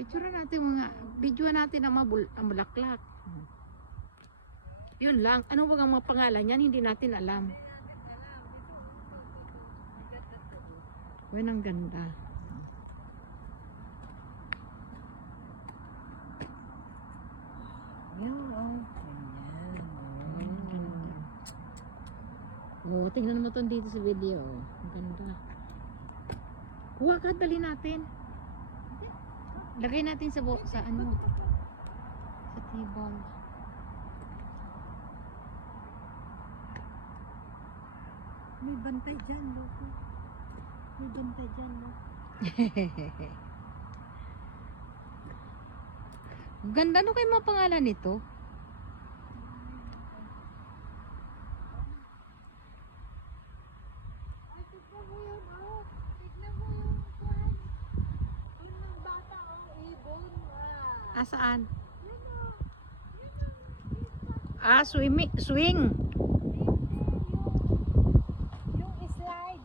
Picture natin mga, video natin ang ang bulaklak. Yun lang. Ano ba ang mga pangalan yan? Hindi natin alam. Wen, ang ganda. Oh, tingnan mo to dito sa video. Ang ganda. Kuha ka, dali natin. Lagay natin sa ano? Sa table. May bantay dyan, loko. May bantay dyan, loko. Ganda, ano kayo mga pangalan nito? Ay, tignan mo yun, oh. Tignan mo yung kwan. Yun ng bata, oh. Ibon, ah. Asaan? Yun, oh. Yun, oh. Ah, swing.